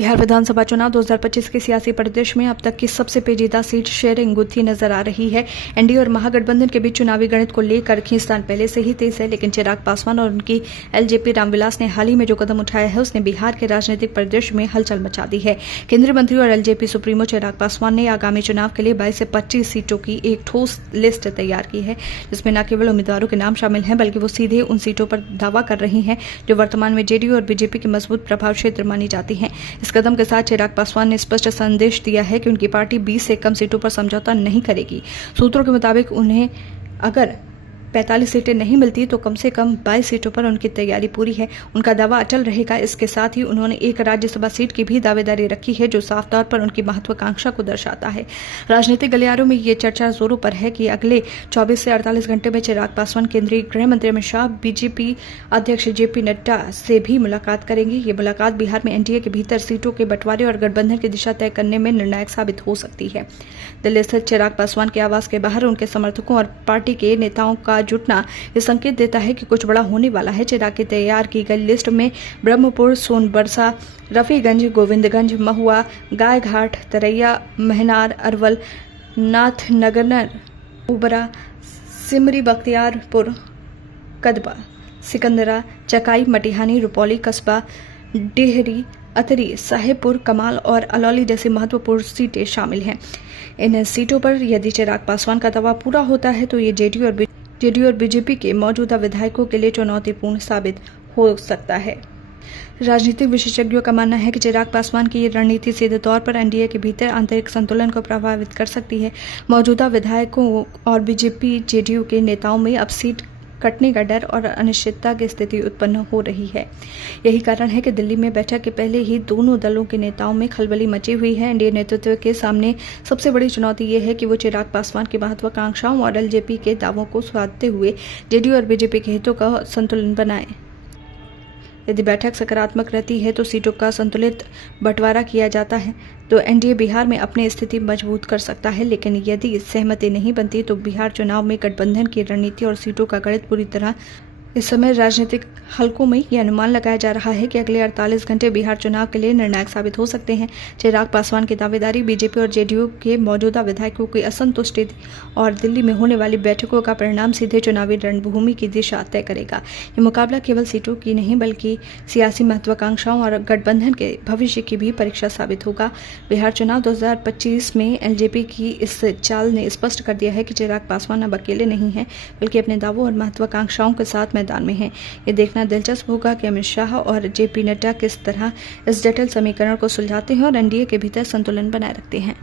बिहार विधानसभा चुनाव 2025 के सियासी परिदृश्य में अब तक की सबसे पेचीदा सीट शेयरिंग गुत्थी नजर आ रही है। एनडीए और महागठबंधन के बीच चुनावी गणित को लेकर खींचतान पहले से ही तेज है, लेकिन चिराग पासवान और उनकी एलजेपी रामविलास ने हाल ही में जो कदम उठाया है उसने बिहार के राजनीतिक परिदृश्य में हलचल मचा दी है। केंद्रीय मंत्री और एलजेपी सुप्रीमो चिराग पासवान ने आगामी चुनाव के लिए 22 से 25 सीटों की एक ठोस लिस्ट तैयार की है, जिसमें न केवल उम्मीदवारों के नाम शामिल हैं बल्कि वो सीधे उन सीटों पर दावा कर रही हैं जो वर्तमान में जेडीयू और बीजेपी के मजबूत प्रभाव क्षेत्र मानी जाती हैं। इस कदम के साथ चिराग पासवान ने स्पष्ट संदेश दिया है कि उनकी पार्टी 20 से कम सीटों पर समझौता नहीं करेगी। सूत्रों के मुताबिक उन्हें अगर 45 सीटें नहीं मिलती तो कम से कम 22 सीटों पर उनकी तैयारी पूरी है। उनका दावा अटल रहेगा। इसके साथ ही उन्होंने एक राज्यसभा सीट की भी दावेदारी रखी है, जो साफ तौर पर उनकी महत्वाकांक्षा को दर्शाता है। राजनीतिक गलियारों में ये चर्चा जोरों पर है कि अगले 24 से 48 घंटे में चिराग पासवान केंद्रीय गृह मंत्री अमित शाह, बीजेपी अध्यक्ष जेपी नड्डा से भी मुलाकात करेंगे। ये मुलाकात बिहार में एनडीए के भीतर सीटों के बंटवारे और गठबंधन की दिशा तय करने में निर्णायक साबित हो सकती है। दिल्ली स्थित चिराग पासवान के आवास के बाहर उनके समर्थकों और पार्टी के नेताओं का जुटना ये संकेत देता है कि कुछ बड़ा होने वाला है। चिराग की तैयार की गई लिस्ट में ब्रह्मपुर, सोनबरसा, रफीगंज, गोविंदगंज, महुआ, गायघाट, तरैया, महनार, अरवल, नाथनगर, उबरा, सिमरी, बख्तियारपुर, कदबा, सिकंदरा, चकाई, मटिहानी, रुपौली, कस्बा, डेहरी, अतरी, साहेबपुर, कमाल और अलौली जैसी महत्वपूर्ण सीटें शामिल हैं। इन सीटों पर यदि चिराग पासवान का दावा पूरा होता है तो ये जेडीयू और बीजेपी के मौजूदा विधायकों के लिए चुनौतीपूर्ण साबित हो सकता है। राजनीतिक विशेषज्ञों का मानना है कि चिराग पासवान की ये रणनीति सीधे तौर पर एनडीए के भीतर आंतरिक संतुलन को प्रभावित कर सकती है। मौजूदा विधायकों और बीजेपी जेडीयू के नेताओं में अब सीट कटने का डर और अनिश्चितता की स्थिति उत्पन्न हो रही है। यही कारण है कि दिल्ली में बैठक के पहले ही दोनों दलों के नेताओं में खलबली मची हुई है। एनडीए नेतृत्व के सामने सबसे बड़ी चुनौती ये है कि वो चिराग पासवान की महत्वाकांक्षाओं और एलजेपी के दावों को सुधारते हुए जेडीयू और बीजेपी के हितों का संतुलन बनाए। यदि बैठक सकारात्मक रहती है तो सीटों का संतुलित बंटवारा किया जाता है तो एनडीए बिहार में अपनी स्थिति मजबूत कर सकता है, लेकिन यदि सहमति नहीं बनती तो बिहार चुनाव में गठबंधन की रणनीति और सीटों का गणित पूरी तरह इस समय राजनीतिक हलकों में यह अनुमान लगाया जा रहा है कि अगले 48 घंटे बिहार चुनाव के लिए निर्णायक साबित हो सकते हैं। चिराग पासवान की दावेदारी, बीजेपी और जेडीयू के मौजूदा विधायकों की असंतुष्टि और दिल्ली में होने वाली बैठकों का परिणाम सीधे चुनावी रणभूमि की दिशा तय करेगा। ये मुकाबला केवल सीटों की नहीं बल्कि सियासी महत्वाकांक्षाओं और गठबंधन के भविष्य की भी परीक्षा साबित होगा। बिहार चुनाव 2025 में एलजेपी की इस चाल ने स्पष्ट कर दिया है कि चिराग पासवान अब अकेले नहीं हैं बल्कि अपने दावों और महत्वाकांक्षाओं के साथ मैदान में हैं। ये देखना दिलचस्प होगा कि अमित शाह और जेपी नड्डा किस तरह इस जटिल समीकरण को सुलझाते हैं और एनडीए के भीतर संतुलन बनाए रखते हैं।